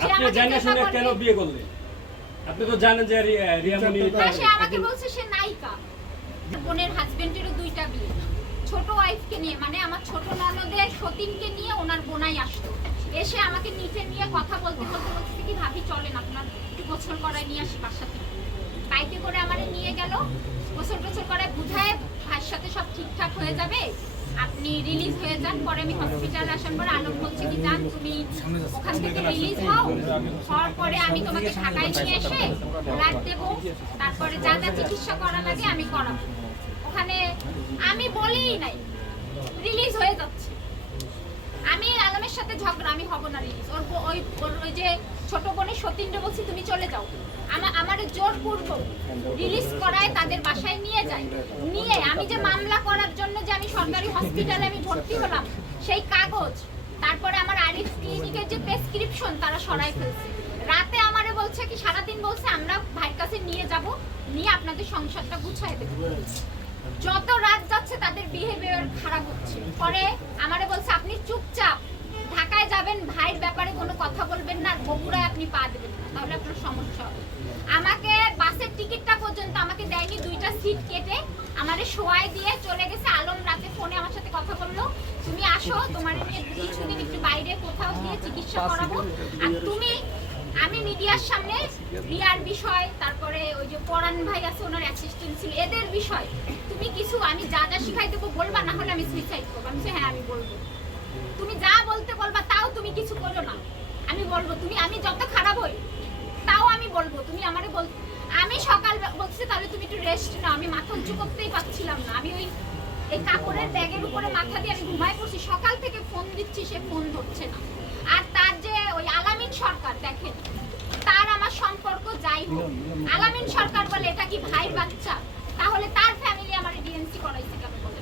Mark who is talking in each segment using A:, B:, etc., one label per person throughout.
A: আপনি
B: আমাকে
A: জানা
B: দেখা
A: শুনে কেন বিয়ে করলেন আপনি তো জানেন যে রি- রিয়ামণি
B: হ্যাঁ, সে আমাকে বলছে সে নায়িকা। বোনের হাজবেন্ডেরও দুইটা বিয়ে। ছোট ওয়াইফকে নিয়ে মানে আমার ছোট ননদের সতীনকে নিয়ে ওনার বোনাই আসতো। এসে আমাকে নিচে নিয়ে কথা বলতে বলতে বলছে কি ভাবি চলেন আপনার একটু গোসল করায় নিয়ে আসি বাসা থেকে বাইকে করে আমারে নিয়ে গেল। গোসল টোসল করায় বুঝায় ভাইয়ের সাথে সব ঠিকঠাক হয়ে যাবে। আপনি রিলিজ হয়ে যান, পরে আমি হসপিটালে আসার পর আলোক বলছে কি, যান, তুমি ওখান থেকে রিলিজ হও। হওয়ার পরে আমি তোমাকে ঢাকায় নিয়ে এসে ব্লাড দেবো। তারপরে যা যা চিকিৎসা করা লাগে আমি করাবো। ওখানে আমি বলিই নাই। রিলিজ হয়ে যাচ্ছে। আমি সাথে ঝগড়া, আমি হব না রিলিজ। ওর ওই ওই যে ছোট বোনের সতীন্দ্র বলছি, তুমি চলে যাও। আমার আমার জোর পূর্ব রিলিজ করায় তাদের বাসায় নিয়ে যায়। নিয়ে আমি যে মামলা করার জন্য যে আমি সরকারি হসপিটালে আমি ভর্তি হলাম, সেই কাগজ। তারপরে আমার আরিফ ক্লিনিকের যে প্রেসক্রিপশন, তারা সরাই ফেলছে। রাতে আমারে বলছে কি, সারাদিন বলছে, আমরা ভাইয়ের কাছে নিয়ে যাব, নিয়ে আপনাদের সংসারটা গুছাই দেবো। যত রাত যাচ্ছে, তাদের বিহেভিয়ার খারাপ হচ্ছে। পরে আমারে বলছে আপনি চুপচাপ ঢাকায় যাবেন ভাইয়ের ব্যাপারে কোনো কথা বলবেন না আর বগুড়ায় আপনি পা দেবেন তাহলে আপনার সমস্যা হবে আমাকে বাসের টিকিটটা পর্যন্ত আমাকে দেয়নি, দুইটা সিট কেটে আমারে শোয়াই দিয়ে চলে গেছে। আলম রাতে ফোনে আমার সাথে কথা বলল, তুমি আসো, তোমার কিছুদিন একটু বাইরে কোথাও গিয়ে চিকিৎসা করাবো। আর তুমি, আমি মিডিয়ার সামনে রিয়ার বিষয়, তারপরে ওই যে পরাণ ভাই আছে, ওনার অ্যাসিস্ট্যান্ট ছিল, এদের বিষয়। তুমি কিছু, আমি যা যা শিখাই দেবো, বলবা, না হলে আমি সুইসাইড করব। আমি হ্যাঁ আমি বলব। তুমি যা বলতে বলবা, তাও তুমি কিছু করো না। আমি বলব তুমি আমি যত খারাপ হই তাও আমি বলব তুমি আমারে বল আমি সকাল বলছি তাহলে তুমি একটু রেস্ট নাও আমি মাথা উঁচু করতেই পারছিলাম না আমি ওই এই কাপড়ের ব্যাগের উপরে মাথা দিয়ে আমি ঘুমাই পড়ছি সকাল থেকে ফোন দিচ্ছি সে ফোন ধরছে না। আর তার যে ওই আলামিন সরকার দেখেন তার আমার সম্পর্ক যাই হোক আলামিন সরকার বলে এটা কি ভাইয়ের বাচ্চা? তাহলে তার ফ্যামিলি আমার ডিএনসি করাইছে কেন বলে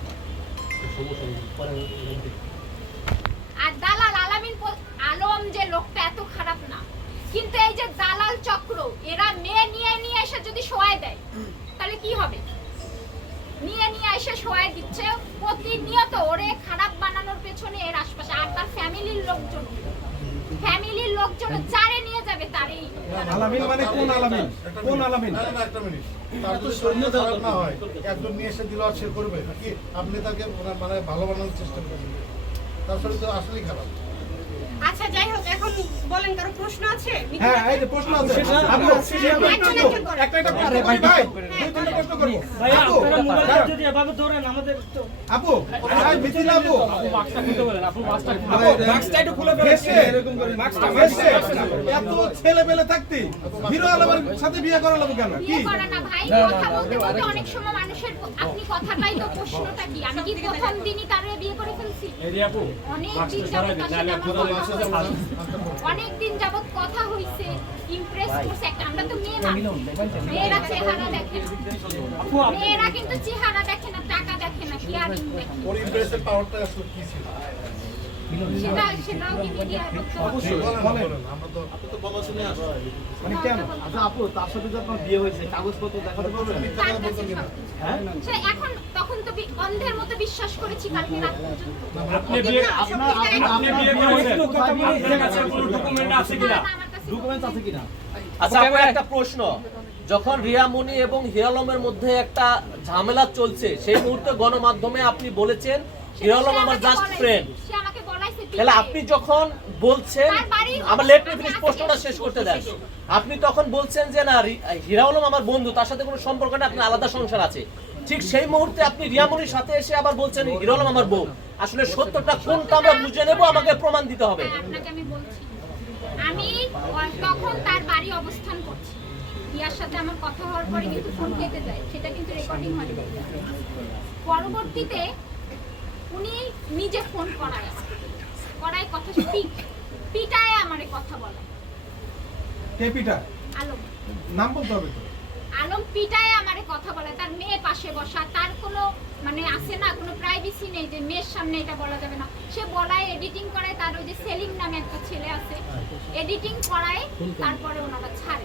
B: আর দালাল আলামিন প- আলম যে লোকটা এত খারাপ না কিন্তু এই যে দালাল চক্র এরা মেয়ে নিয়ে নিয়ে এসে যদি শোয়ায় দেয় তাহলে কি হবে এসে শোয়ায় দিচ্ছে। প্রতিনিয়ত ওরে খারাপ বানানোর পেছনে এর আশপাশে আর তার ফ্যামিলির লোকজন। ফ্যামিলির লোকজন যারে নিয়ে যাবে তারই।
C: আলামিন মানে কোন আলামিন? কোন আলামিন?
D: না, না, না, একটা মিনিট। তার যদি শরীর খারাপ না হয়, একজন নিয়ে এসে দিল আর সে করবে। নাকি আপনি তাকে মানে- মানে ভালো বানানোর চেষ্টা করবেন? তার শরীর তো আসলেই খারাপ।
E: আচ্ছা যাই হোক এখন বলেন কারও প্রশ্ন আছে?
C: হ্যাঁ এই যে প্রশ্ন আছে। আপু আপু, একটু একটু, একটা একটা প্রশ্ন করি ভাই। দুই তিনটা প্রশ্ন করব আপু
A: আপনারা মোবাইলটা
C: দাঁড়ান।
A: যদি এভাবে ধরেন আমাদের তো
C: আপু ভাই মিছিল আপু।
A: আপু মাস্কটা খুলতে বলেন আপু মাস্কটা
C: আপু মাস্কটা একটু খুলে ফেলেছে এরকম করে মাস্কটা ফেলেছে এত ছেলে পেলে থাকতে হিরো আলমের সাথে বিয়ে করা লাগবে কেন? কি?
B: বিয়ে না ভাই কথা বলতে বলতে অনেক সময় মানুষের আপনি কথাটাই তো প্রশ্নটা কি? আমি কি প্রথম দিনই তারে বিয়ে করে ফেলছি?
A: এই আপু
B: অনেক
A: মাস্কটা
B: দিন অনেক দিন যাবত কথা হইছে ইমপ্রেস করছে একটা, আমরা তো মেয়ে মানুষ মেয়েরা চেহারা দেখে না। মেয়েরা কিন্তু চেহারা দেখে না, টাকা দেখে না দেখে? না।
D: ওর ইমপ্রেসের পাওয়ারটা কি ছিল? আমরা তো
C: মানে
B: বিশ্বাস করেছি কালকে রাত পর্যন্ত।
F: ডকুমেন্টস আছে কিনা?
G: আচ্ছা একটা প্রশ্ন। যখন রিয়ামণি এবং হিরালমের মধ্যে একটা ঝামেলা চলছে সেই মুহূর্তে গণমাধ্যমে আপনি বলেছেন হিরালম আমার জাস্ট ফ্রেন্ড তাহলে আপনি যখন বলছেন আমার লেট ফিনিশ প্রশ্নটা শেষ করতে দেন। আপনি তখন বলছেন যে না হিরাউলম আমার বন্ধু তার সাথে কোনো সম্পর্ক নেই আপনার আলাদা সংসার আছে। ঠিক সেই মুহূর্তে আপনি রিয়ামণির সাথে এসে আবার বলছেন হিরাউলম আমার বউ। আসলে সত্যটা কোনটা আমরা বুঝে নেব আমাকে প্রমাণ দিতে হবে।
B: হ্যাঁ, আপনাকে আমি বলছি। আমি তখন তার বাড়ি অবস্থান করছি। সাথে আমার কথা হওয়ার পরে কিন্তু ফোন কেটে যায় সেটা কিন্তু রেকর্ডিং হয়নি। পরবর্তীতে উনি নিজে ফোন করায় করায় কথা পিট পিটায় আমারে কথা বলে।
C: কে পিটা
B: আলম।
C: নাম বলতে হবে তো।
B: আলম পিটায় আমারে কথা বলে। তার মেয়ে পাশে বসা তার কোনো মানে আছে না কোনো প্রাইভেসি নেই যে মেয়ের সামনে এটা বলা যাবে না। সে বলায় এডিটিং করায় তার ওই যে সেলিম নামে একটা ছেলে আছে। এডিটিং করায় তারপরে ওনারা ছাড়ে।